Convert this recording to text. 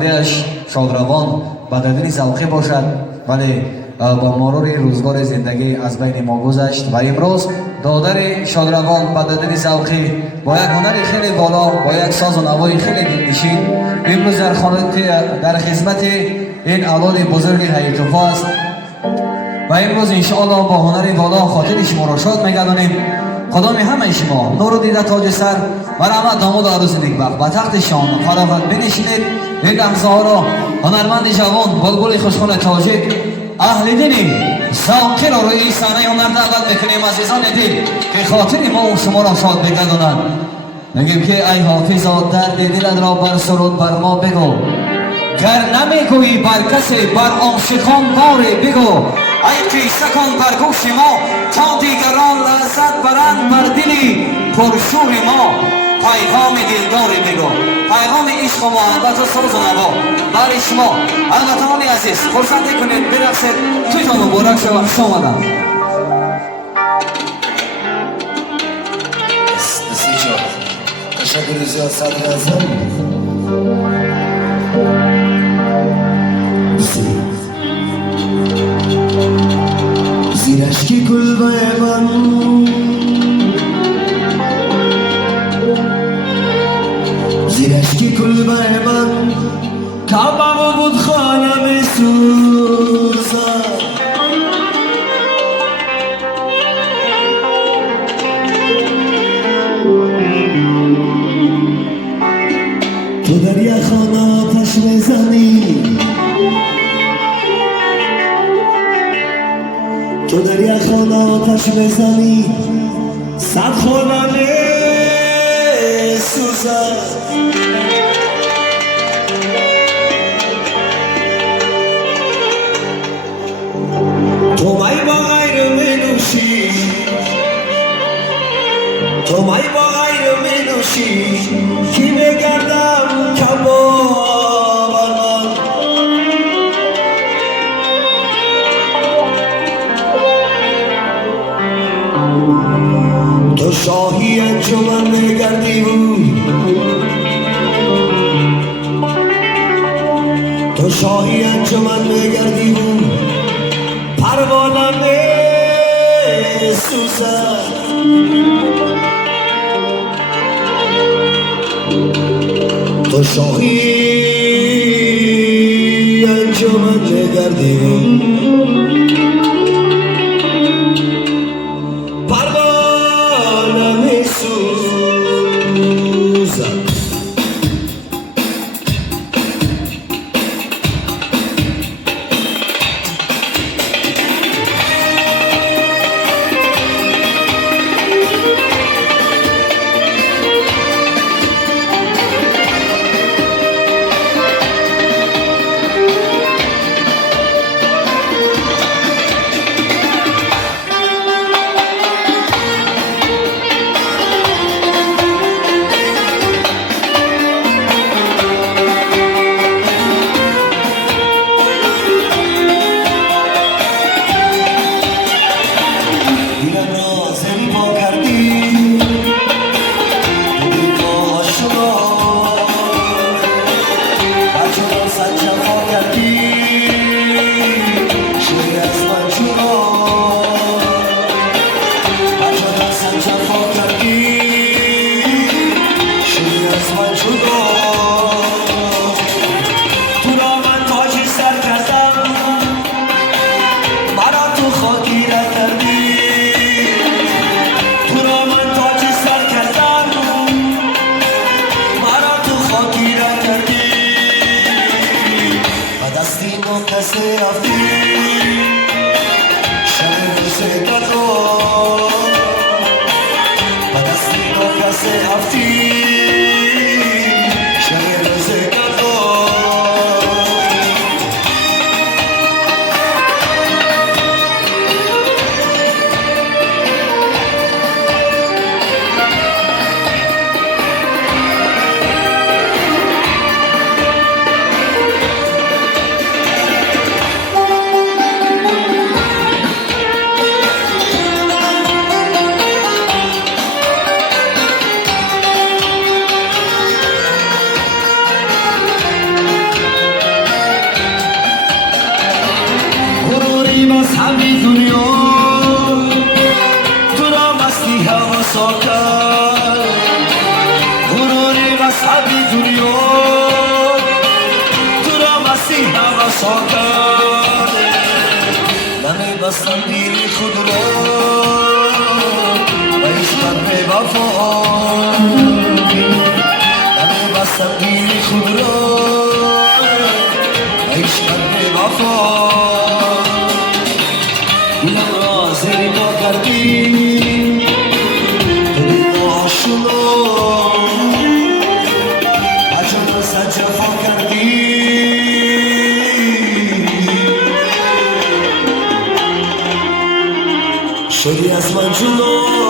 دیش شادروان بددنی زوقی باشد ولی با مرور روزگار زندگی از بین ما گذشت و امروز دادر شادروان بددنی زوقی با یک هنر خیلی بالا با یک ساز و نوای خیلی دلنشین امروز در خدمت این اولاد بزرگ حی توفا است و امروز انشاءالله با هنر بالا خاطر شما را شاد میگردانیم. خدام همه شما نور و دیده تاج سر و رحمت داماد عروس نیکبخت و تخت شان فراغت بنشینید. این لحظه ها را هنرمند جوان بلبل خوشخوان تاجیک اهل دینی ذاکر را روی صحنه هنر دعوت میکنیم. عزیزان دل که خاطر ما و شما را شاد بگردانند میگیم که ای حافظا درد دلت را بر سرود بر ما بگو، گر نمیگویی بر کسی بر عاشقان باری بگو. ای قیصه کن بر گوش ما تا دیگران لذت برند بر دلی پرشور ما. پیغام دلداری بگو، پیغام عشق و محبت و ساز و نوا برای شما هموطنان عزیز فرصت کنید برقصید. تویتان مبارک شود. خوش آمدم. تشکر زیاد صدر اعظم. زیر اشک کلبه من زیر اشک کلبه من کعبه و بتخانه میسوزد. تو در یخان آتش میزنی، تو در یخان آتش میزنی، صد خانه میسوزد. تو می با غیر مینوشی، تو می با غیر مینوشی، کی بگردم کباب من. تو شاهی انجمن میگردی بود، تو شاهی انجمن میگردی بود، پروانه میسوزد. تو شاهی انجمن میگردی بود، پروانه میسوزد. کسی رفتی شب روزه دادو و دستی با کسی رفتی شب روزه دادو. رسا کرده نمیبستم دل خود را و عشقت به وفا نمیبستم دل خود را و عشقت به وفا دلم را زیر پا کردی تو دل آشنا عجب صد جفا کردی شدی از من جدا